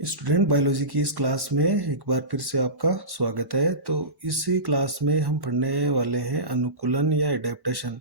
Student biology की इस class में एक बार फिर से आपका स्वागत है। तो इसी क्लास में हम पढ़ने वाले हैं अनुकूलन या एडेप्टेशन।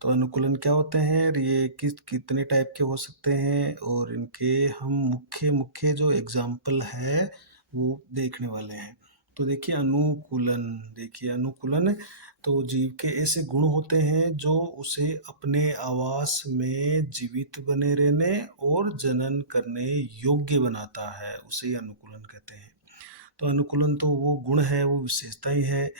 तो अनुकूलन क्या होते हैं और ये कितने टाइप के हो सकते हैं और इनके हम मुख्य मुख्य जो एग्जाम्पल है वो देखने वाले हैं। तो देखिए अनुकूलन तो जीव के ऐसे गुण होते हैं जो उसे अपने आवास में जीवित बने रहने और जनन करने योग्य बनाता है, उसे अनुकूलन कहते हैं। तो अनुकूलन तो वो गुण है, वो विशेषता ही है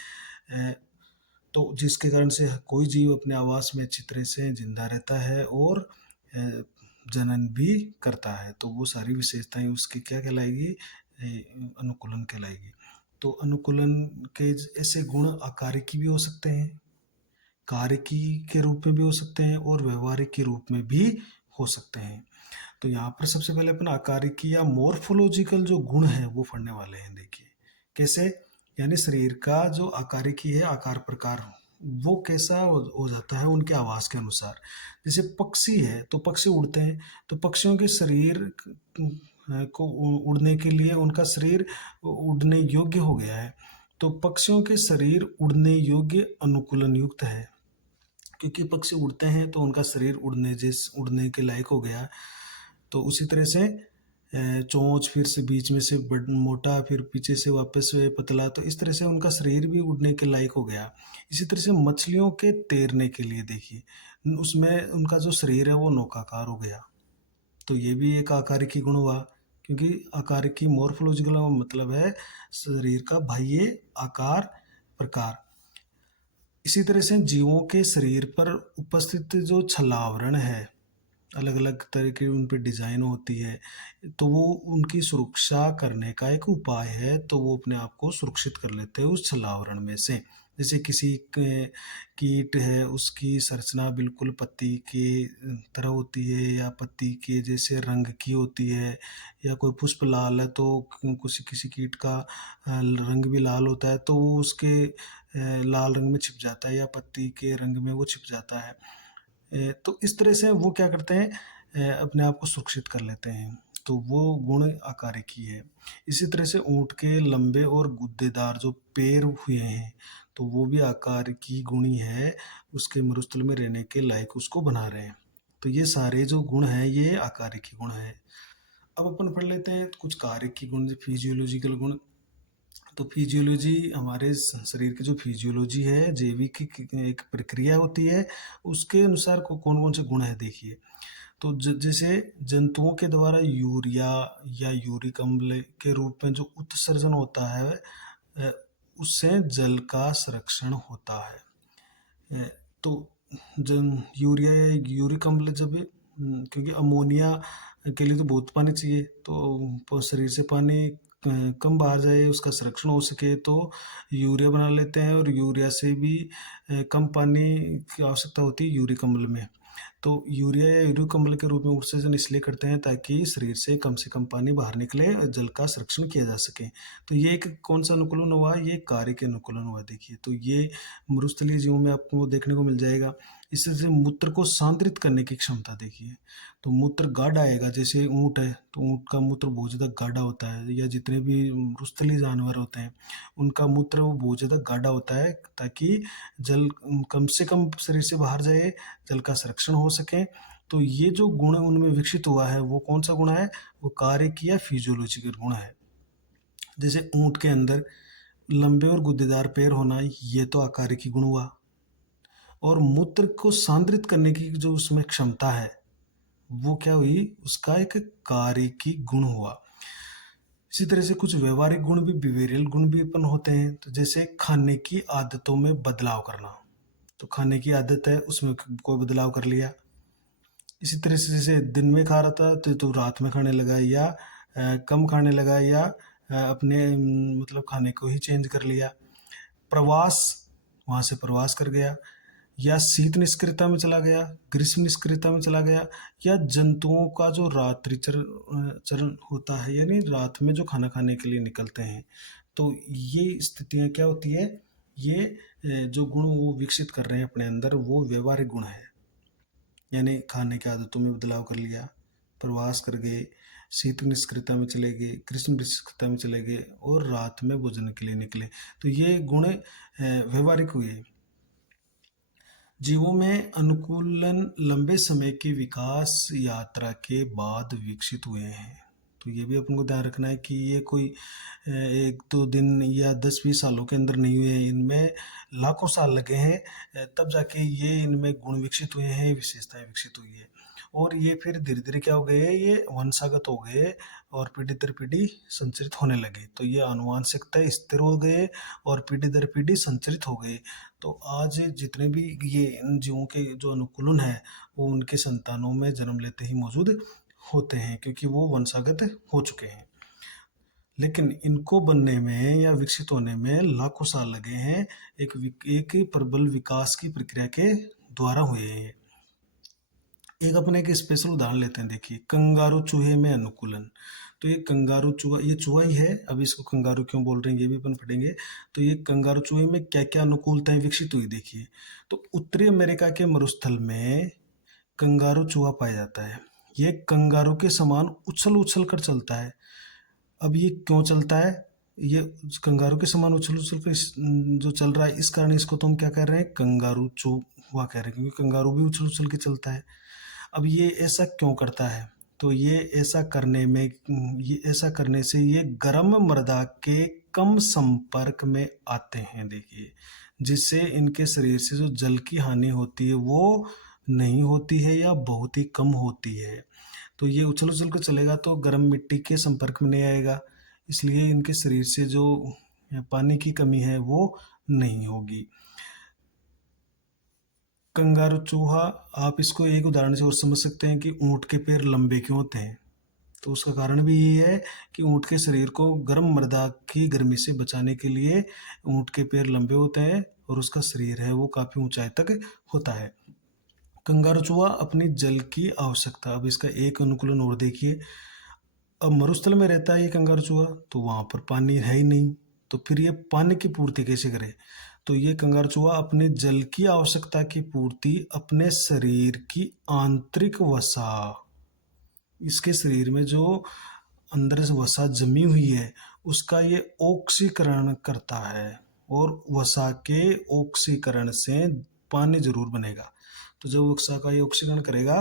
तो जिसके कारण से कोई जीव अपने आवास में अच्छी तरह से जिंदा रहता है और जनन भी करता है। तो वो सारी विशेषताएं उसकी क्या कहलाएगी, अनुकूलन कहलाएगी। तो अनुकूलन के ऐसे गुण आकारिकी भी हो सकते हैं, कार्यकी के रूप में भी हो सकते हैं और व्यवहारिक के रूप में भी हो सकते हैं। तो यहाँ पर सबसे पहले अपन आकारिकी या मॉर्फोलॉजिकल जो गुण है वो पढ़ने वाले हैं। देखिए कैसे, यानी शरीर का जो आकारिकी है, आकार प्रकार, वो कैसा हो जाता है उनके आवास के अनुसार। जैसे पक्षी है तो पक्षी उड़ते हैं, तो पक्षियों के शरीर को उड़ने के लिए उनका शरीर उड़ने योग्य हो गया है। तो पक्षियों के शरीर उड़ने योग्य अनुकूलन युक्त है, क्योंकि पक्षी उड़ते हैं तो उनका शरीर उड़ने के लायक हो गया। तो उसी तरह से चोंच फिर से बीच में से मोटा, फिर पीछे से वापस से पतला, तो इस तरह से उनका शरीर भी उड़ने के लायक हो गया। इसी तरह से मछलियों के तैरने के लिए देखिए उसमें उनका जो शरीर है वो नौकाकार हो गया। तो ये भी एक आकारिकी गुण हुआ, क्योंकि आकारिकी मॉर्फोलॉजिकल मतलब है शरीर का बाह्य आकार प्रकार। इसी तरह से जीवों के शरीर पर उपस्थित जो छलावरण है, अलग अलग तरह की उन पे डिजाइन होती है, तो वो उनकी सुरक्षा करने का एक उपाय है। तो वो अपने आप को सुरक्षित कर लेते हैं उस छलावरण में से। जैसे किसी कीट है, उसकी संरचना बिल्कुल पत्ती की तरह होती है या पत्ती के जैसे रंग की होती है, या कोई पुष्प लाल है तो किसी किसी कीट का रंग भी लाल होता है, तो वो उसके लाल रंग में छिप जाता है या पत्ती के रंग में वो छिप जाता है। तो इस तरह से वो क्या करते हैं, अपने आप को सुरक्षित कर लेते हैं। तो वो गुण आकारिकी है। इसी तरह से ऊँट के लंबे और गुद्देदार जो पैर हुए हैं, तो वो भी आकारिकी गुण ही है, उसके मरुस्थल में रहने के लायक उसको बना रहे हैं। तो ये सारे जो गुण हैं ये आकारिकी गुण है। अब अपन पढ़ लेते हैं कुछ कारिकी गुण, फिजियोलॉजिकल गुण। तो फिजियोलॉजी हमारे शरीर की जो फिजियोलॉजी है, जैविक एक प्रक्रिया होती है, उसके अनुसार कौन कौन से गुण है देखिए। तो जैसे जंतुओं के द्वारा यूरिया या यूरिक अम्ल के रूप में जो उत्सर्जन होता है, उससे जल का संरक्षण होता है। तो जन यूरिया या यूरिक अम्ल जब क्योंकि अमोनिया के लिए तो बहुत पानी चाहिए, तो शरीर से पानी कम बाहर जाए, उसका संरक्षण हो सके, तो यूरिया बना लेते हैं। और यूरिया से भी कम पानी की आवश्यकता होती है यूरिक अम्ल में। तो यूरिया या यूरिक अम्ल के रूप में उत्सर्जन इसलिए करते हैं ताकि शरीर से कम पानी बाहर निकले और जल का संरक्षण किया जा सके। तो ये एक कौन सा अनुकूलन हुआ, ये कार्य के अनुकूलन हुआ। देखिए तो ये मरुस्थलीय जीवों में आपको देखने को मिल जाएगा। इससे मूत्र को सांद्रित करने की क्षमता देखिए, तो मूत्र गाढ़ा आएगा। जैसे ऊँट है तो ऊँट का मूत्र बहुत ज़्यादा गाढ़ा होता है, या जितने भी मरुस्थलीय जानवर होते हैं उनका मूत्र वो बहुत ज़्यादा गाढ़ा होता है, ताकि जल कम से कम शरीर से बाहर जाए, जल का संरक्षण हो सके। तो ये जो गुण उनमें विकसित हुआ है वो कौन सा गुण है, वो कार्यकी या फिजियोलॉजिकल गुण है। जैसे ऊँट के अंदर लंबे और गुद्देदार पैर होना, ये तो आकारिकी गुण हुआ। और मूत्र को सांद्रित करने की जो उसमें क्षमता है वो क्या हुई, उसका एक कार्यकी गुण हुआ। इसी तरह से कुछ व्यवहारिक गुण भी, बिहेवियरल गुण भी उत्पन्न होते हैं। तो जैसे खाने की आदतों में बदलाव करना, तो खाने की आदत है उसमें कोई बदलाव कर लिया। इसी तरह से जैसे दिन में खा रहा था तो रात में खाने लगा, या कम खाने लगा, या अपने मतलब खाने को ही चेंज कर लिया। प्रवास, वहाँ से प्रवास कर गया, या शीत निष्क्रियता में चला गया, ग्रीष्म निष्क्रियता में चला गया, या जंतुओं का जो रात्रि चरण होता है, यानी रात में जो खाना खाने के लिए निकलते हैं। तो ये स्थितियाँ क्या होती है, ये जो गुण वो विकसित कर रहे हैं अपने अंदर, वो व्यवहारिक गुण है। यानी खाने की आदतों में बदलाव कर लिया, प्रवास कर गए, शीत निष्क्रियता में चले गए, ग्रीष्म निष्क्रियता में चले गए और रात में भोजन के लिए निकले। तो ये गुण व्यवहारिक हुए। जीवों में अनुकूलन लंबे समय की विकास यात्रा के बाद विकसित हुए हैं। तो ये भी अपन को ध्यान रखना है कि ये कोई 1-2 दिन या 10-20 सालों के अंदर नहीं हुए हैं, इनमें लाखों साल लगे हैं, तब जाके ये इनमें गुण विकसित हुए हैं, विशेषताएं विकसित हुई है। और ये फिर धीरे धीरे क्या हो गए, ये वंशागत हो गए और पीढ़ी दर पीढ़ी संचरित होने लगे। तो ये आनुवंशिकता स्थिर हो गए और पीढ़ी दर पीढ़ी संचरित हो गए। तो आज जितने भी ये इन जीवों के जो अनुकूलन है वो उनके संतानों में जन्म लेते ही मौजूद होते हैं, क्योंकि वो वंशागत हो चुके हैं। लेकिन इनको बनने में या विकसित होने में लाखों साल लगे हैं, एक प्रबल विकास की प्रक्रिया के द्वारा हुए हैं। एक अपने एक स्पेशल उदाहरण लेते हैं, देखिए कंगारू चूहे में अनुकूलन। तो ये कंगारू चूहा, ये चूहा ही है, अब इसको कंगारू क्यों बोल रहे हैं ये भी अपन पढ़ेंगे। तो ये कंगारू चूहे में क्या क्या अनुकूलताएं विकसित हुई, देखिए। तो उत्तरी अमेरिका के मरुस्थल में कंगारू चूहा पाया जाता है। ये कंगारू के समान उछल उछल कर चलता है। अब ये क्यों चलता है, ये कंगारू के समान उछल उछल कर जो चल रहा है, इस कारण इसको तो हम क्या कह रहे हैं, कंगारू चूहा कह रहे हैं, क्योंकि कंगारू भी उछल उछल के चलता है। अब ये ऐसा क्यों करता है, तो ये ऐसा करने से ये गर्म मृदा के कम संपर्क में आते हैं, देखिए, जिससे इनके शरीर से जो जल की हानि होती है वो नहीं होती है या बहुत ही कम होती है। तो ये उछल उछल कर चलेगा तो गर्म मिट्टी के संपर्क में नहीं आएगा, इसलिए इनके शरीर से जो पानी की कमी है वो नहीं होगी। कंगारू चूहा, आप इसको एक उदाहरण से और समझ सकते हैं कि ऊंट के पैर लंबे क्यों होते हैं। तो उसका कारण भी यही है कि ऊंट के शरीर को गर्म मृदा की गर्मी से बचाने के लिए ऊंट के पैर लंबे होते हैं और उसका शरीर है वो काफी ऊंचाई तक होता है। कंगारू चूहा अपनी जल की आवश्यकता, अब इसका एक अनुकूलन और देखिए। अब मरुस्थल में रहता है ये कंगारू चूहा, तो वहां पर पानी है ही नहीं, तो फिर ये पानी की पूर्ति कैसे करे। तो ये कंगारू चूहा अपने जल की आवश्यकता की पूर्ति अपने शरीर की आंतरिक वसा, इसके शरीर में जो अंदर से वसा जमी हुई है उसका ये ऑक्सीकरण करता है, और वसा के ऑक्सीकरण से पानी जरूर बनेगा। तो जब वसा का ये ऑक्सीकरण करेगा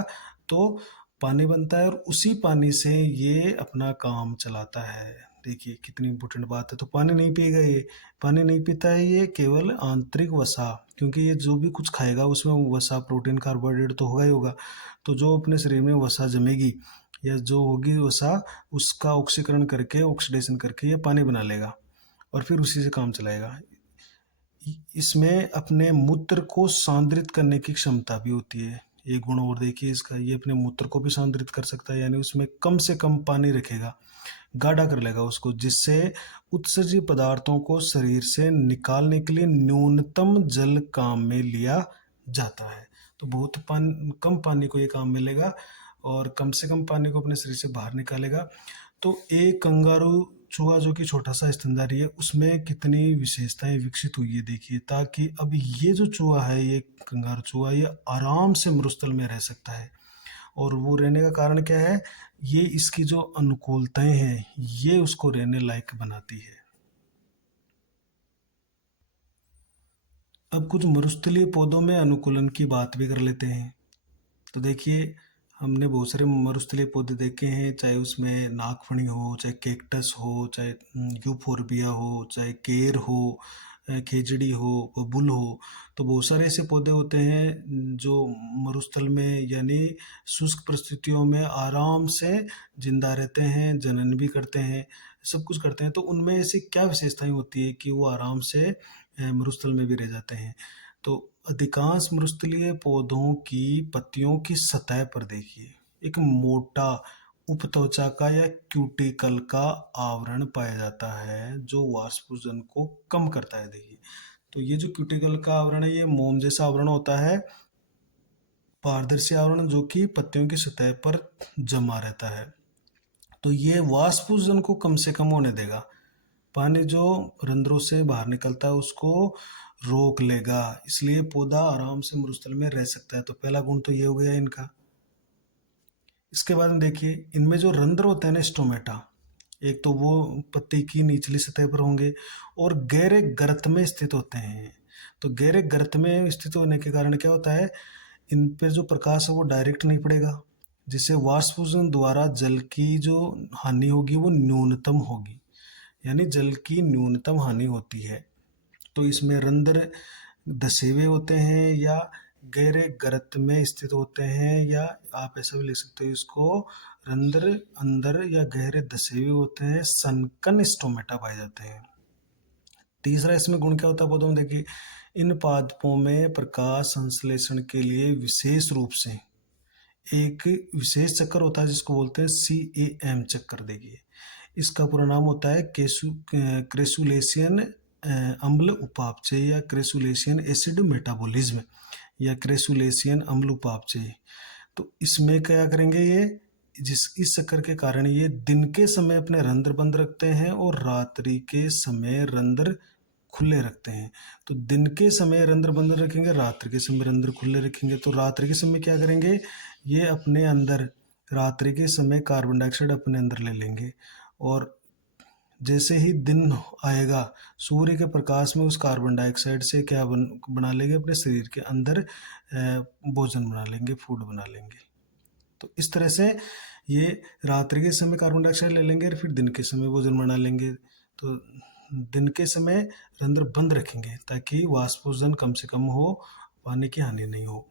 तो पानी बनता है, और उसी पानी से ये अपना काम चलाता है। देखिए कितनी इंपॉर्टेंट बात है। तो पानी नहीं पिएगा, ये पानी नहीं पीता है, ये केवल आंतरिक वसा, क्योंकि ये जो भी कुछ खाएगा उसमें वसा, प्रोटीन, कार्बोहाइड्रेट तो होगा ही होगा। तो जो अपने शरीर में वसा जमेगी या जो होगी वसा, उसका ऑक्सीकरण करके, ऑक्सीडेशन करके ये पानी बना लेगा और फिर उसी से काम चलाएगा। इसमें अपने मूत्र को सांद्रित करने की क्षमता भी होती है। ये गुण और देखिए इसका, ये अपने मूत्र को भी सांद्रित कर सकता है, यानी उसमें कम से कम पानी रखेगा, गाढ़ा कर लेगा उसको, जिससे उत्सर्जी पदार्थों को शरीर से निकालने के लिए न्यूनतम जल काम में लिया जाता है। तो बहुत कम पानी को ये काम मिलेगा और कम से कम पानी को अपने शरीर से बाहर निकालेगा। तो एक कंगारू चूहा जो कि छोटा सा स्तनधारी है, उसमें कितनी विशेषताएं विकसित हुई है, देखिए। ताकि अब ये जो चूहा है, ये कंगारू चूहा, ये आराम से मरुस्थल में रह सकता है। और वो रहने का कारण क्या है, ये इसकी जो अनुकूलताएं हैं ये उसको रहने लायक बनाती है। अब कुछ मरुस्थलीय पौधों में अनुकूलन की बात भी कर लेते हैं। तो देखिए हमने बहुत सारे मरुस्थलीय पौधे देखे हैं, चाहे उसमें नागफनी हो, चाहे कैक्टस हो, चाहे यूफोर्बिया हो, चाहे केर हो, खेजड़ी हो, बबुल हो। तो बहुत सारे ऐसे पौधे होते हैं जो मरुस्थल में यानी शुष्क परिस्थितियों में आराम से जिंदा रहते हैं, जनन भी करते हैं, सब कुछ करते हैं। तो उनमें ऐसी क्या विशेषताएं होती है कि वो आराम से मरुस्थल में भी रह जाते हैं। तो अधिकांश मृस्थलीय पौधों की पत्तियों की सतह पर देखिए एक मोटा उपत्वचा का या क्यूटिकल का आवरण पाया जाता है, जो वाष्पोत्सर्जन को कम करता है। देखिए तो ये जो क्यूटिकल का आवरण है, ये मोम जैसा आवरण होता है, पारदर्शी आवरण, जो कि पत्तियों की सतह पर जमा रहता है। तो ये वाष्पोत्सर्जन को कम से कम होने देगा, पानी जो रंध्रों से बाहर निकलता है उसको रोक लेगा, इसलिए पौधा आराम से मरुस्थल में रह सकता है। तो पहला गुण तो ये हो गया इनका। इसके बाद में देखिए इनमें जो रंध्र होते हैं ना स्टोमेटा, एक तो वो पत्ती की निचली सतह पर होंगे और गहरे गर्त में स्थित होते हैं। तो गहरे गर्त में स्थित होने के कारण क्या होता है, इन पे जो प्रकाश है वो डायरेक्ट नहीं पड़ेगा, जिससे वाष्पोषण द्वारा जल की जो हानि होगी वो न्यूनतम होगी, यानी जल की न्यूनतम हानि होती है। तो इसमें रंध्र धसे हुए होते हैं या गहरे गर्त में स्थित होते हैं, या आप ऐसा भी लिख सकते हो इसको, रंध्र अंदर या गहरे धसे हुए होते हैं, सनकन स्टोमेटा पाए जाते हैं। तीसरा इसमें गुण क्या होता है पौधों में, देखिए इन पादपों में प्रकाश संश्लेषण के लिए विशेष रूप से एक विशेष चक्कर होता है जिसको बोलते हैं CAM चक्कर। देखिए इसका पूरा नाम होता है क्रेसुलेशियन अम्ल उपापचय या क्रेसुलेशियन एसिड मेटाबॉलिज्म या क्रेसुलेशियन अम्ल उपापचय। तो इसमें क्या करेंगे, ये इस चक्कर के कारण ये दिन के समय अपने रंध्र बंद रखते हैं और रात्रि के समय रंध्र खुले रखते हैं। तो दिन के समय रंध्र बंद रखेंगे, रात्रि के समय रंध्र खुले रखेंगे। तो रात्रि के समय क्या करेंगे, ये अपने अंदर रात्रि के समय कार्बन डाइऑक्साइड अपने अंदर ले लेंगे, और जैसे ही दिन आएगा सूर्य के प्रकाश में उस कार्बन डाइऑक्साइड से क्या बना लेंगे, अपने शरीर के अंदर भोजन बना लेंगे, फूड बना लेंगे। तो इस तरह से ये रात्रि के समय कार्बन डाइऑक्साइड ले लेंगे और फिर दिन के समय भोजन बना लेंगे। तो दिन के समय रंध्र बंद रखेंगे ताकि वाष्पोषण कम से कम हो, पानी की हानि नहीं हो।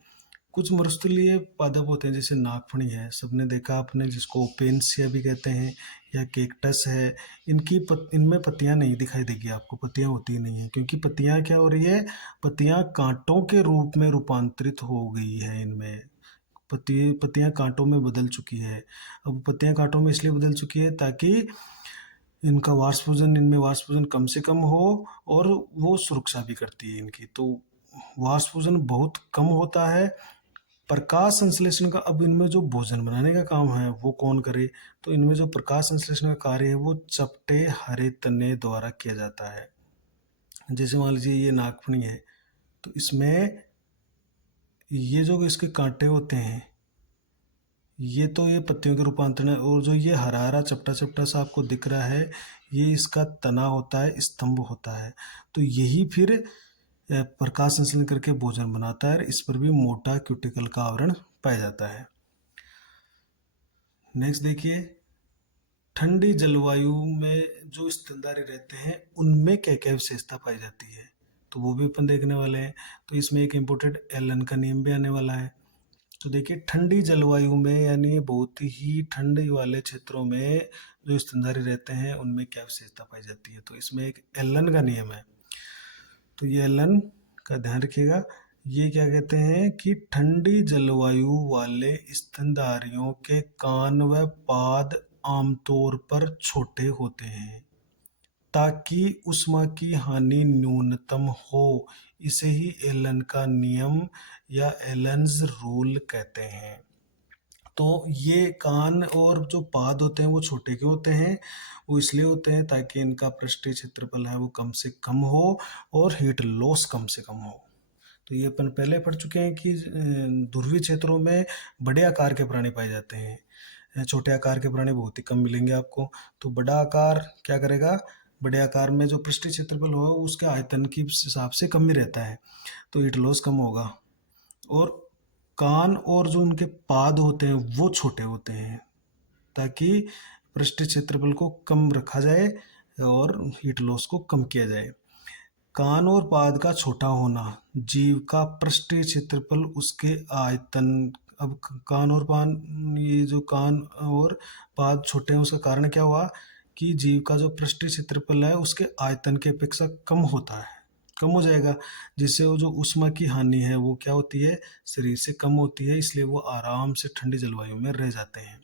कुछ मरुस्थलीय पादप होते हैं जैसे नागफनी है, सबने देखा आपने, जिसको ओपेनसिया भी कहते हैं, या केक्टस है। इनमें पत्तियां नहीं दिखाई देगी आपको, पत्तियां होती नहीं है, क्योंकि पत्तियां क्या हो रही है, पत्तियां कांटों के रूप में रूपांतरित हो गई है। इनमें पत्तियां कांटों में बदल चुकी है। अब पत्तियां कांटों में इसलिए बदल चुकी है ताकि इनमें वाष्पोषण कम से कम हो, और वो सुरक्षा भी करती है इनकी। तो वाष्पोषण बहुत कम होता है। प्रकाश संश्लेषण का, अब इनमें जो भोजन बनाने का काम है वो कौन करे, तो इनमें जो प्रकाश संश्लेषण का कार्य है वो चपटे हरे तने द्वारा किया जाता है। जैसे मान लीजिए ये नागफनी है, तो इसमें ये जो इसके कांटे होते हैं, ये पत्तियों के रूपांतरण है, और जो ये हरा हरा चपटा चपटा सा आपको दिख रहा है, ये इसका तना होता है, स्तंभ होता है। तो यही फिर प्रकाश संश्लेषण करके भोजन बनाता है। इस पर भी मोटा क्यूटिकल का आवरण पाया जाता है। नेक्स्ट देखिए, ठंडी जलवायु में जो स्तनधारी रहते हैं उनमें क्या क्या विशेषता पाई जाती है, तो वो भी अपन देखने वाले हैं। तो इसमें एक इम्पोर्टेंट एलन का नियम भी आने वाला है। तो देखिए ठंडी जलवायु में, यानी बहुत ही ठंडी वाले क्षेत्रों में जो स्तनधारी रहते हैं उनमें क्या विशेषता पाई जाती है, तो इसमें एक एलन का नियम है। तो ये एलन का ध्यान रखिएगा। ये क्या कहते हैं कि ठंडी जलवायु वाले स्तनधारियों के कान व पाद आमतौर पर छोटे होते हैं ताकि ऊष्मा की हानि न्यूनतम हो। इसे ही एलन का नियम या एलन्स रूल कहते हैं। तो ये कान और जो पाद होते हैं वो छोटे क्यों होते हैं, वो इसलिए होते हैं ताकि इनका पृष्ठीय क्षेत्रफल है वो कम से कम हो और हीट लॉस कम से कम हो। तो ये अपन पहले पढ़ चुके हैं कि ध्रुवीय क्षेत्रों में बड़े आकार के प्राणी पाए जाते हैं, छोटे आकार के प्राणी बहुत ही कम मिलेंगे आपको। तो बड़ा आकार क्या करेगा, बड़े आकार में जो पृष्ठीय क्षेत्रफल हो उसके आयतन के हिसाब से कम ही रहता है, तो हीट लॉस कम होगा। और कान और जो उनके पाद होते हैं वो छोटे होते हैं ताकि पृष्ठीय क्षेत्रफल को कम रखा जाए और हीट लॉस को कम किया जाए। कान और पाद का छोटा होना, जीव का पृष्ठीय क्षेत्रफल उसके आयतन, अब कान और पान, ये जो कान और पाद छोटे हैं उसका कारण क्या हुआ कि जीव का जो पृष्ठीय क्षेत्रफल है उसके आयतन की अपेक्षा कम होता है, कम हो जाएगा, जिससे वो जो ऊष्मा की हानि है वो क्या होती है, शरीर से कम होती है, इसलिए वो आराम से ठंडी जलवायु में रह जाते हैं।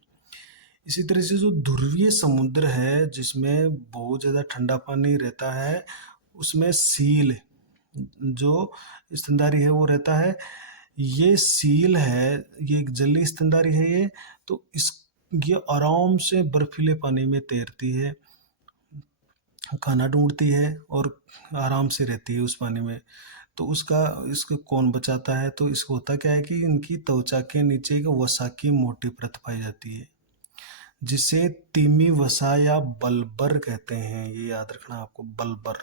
इसी तरह से जो ध्रुवीय समुद्र है जिसमें बहुत ज़्यादा ठंडा पानी रहता है, उसमें सील जो स्तनधारी है वो रहता है। ये सील है, ये एक जलीय स्तनधारी है ये, तो ये आराम से बर्फीले पानी में तैरती है, खाना ढूंढती है और आराम से रहती है उस पानी में। तो उसका इसको कौन बचाता है? तो इसको होता क्या है कि इनकी त्वचा के नीचे एक वसा की मोटी परत पाई जाती है, जिसे तीमी वसा या बल्बर कहते हैं। ये याद रखना आपको, बल्बर।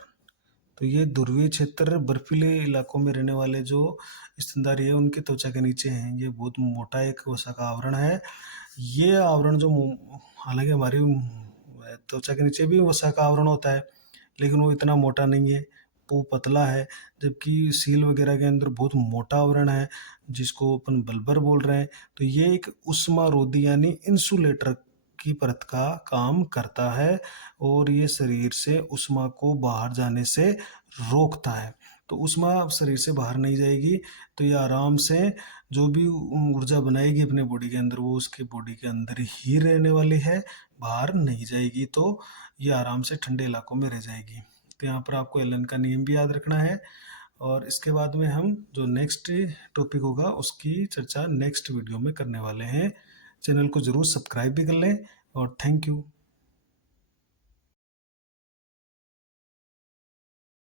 तो ये ध्रुवीय क्षेत्र बर्फीले इलाकों में रहने वाले जो स्तनधारी है उनके त्वचा के नीचे हैं। ये बहुत मोटा एक वसा का आवरण है। ये आवरण जो हालांकि हमारी त्वचा के नीचे भी वसा का आवरण होता है, लेकिन वो इतना मोटा नहीं है, वो पतला है। जबकि सील वगैरह के अंदर बहुत मोटा आवरण है, जिसको अपन बल्बर बोल रहे हैं। तो ये एक उष्मारोधी यानी इंसुलेटर की परत का काम करता है, और ये शरीर से उष्मा को बाहर जाने से रोकता है। तो उष्मा शरीर से बाहर नहीं जाएगी, तो ये आराम से जो भी ऊर्जा बनाएगी अपने बॉडी के अंदर, वो उसके बॉडी के अंदर ही रहने वाली है, बाहर नहीं जाएगी। तो ये आराम से ठंडे इलाकों में रह जाएगी। तो यहाँ पर आपको एलन का नियम भी याद रखना है। और इसके बाद में हम जो नेक्स्ट टॉपिक होगा उसकी चर्चा नेक्स्ट वीडियो में करने वाले हैं। चैनल को ज़रूर सब्सक्राइब भी कर लें, और थैंक यू।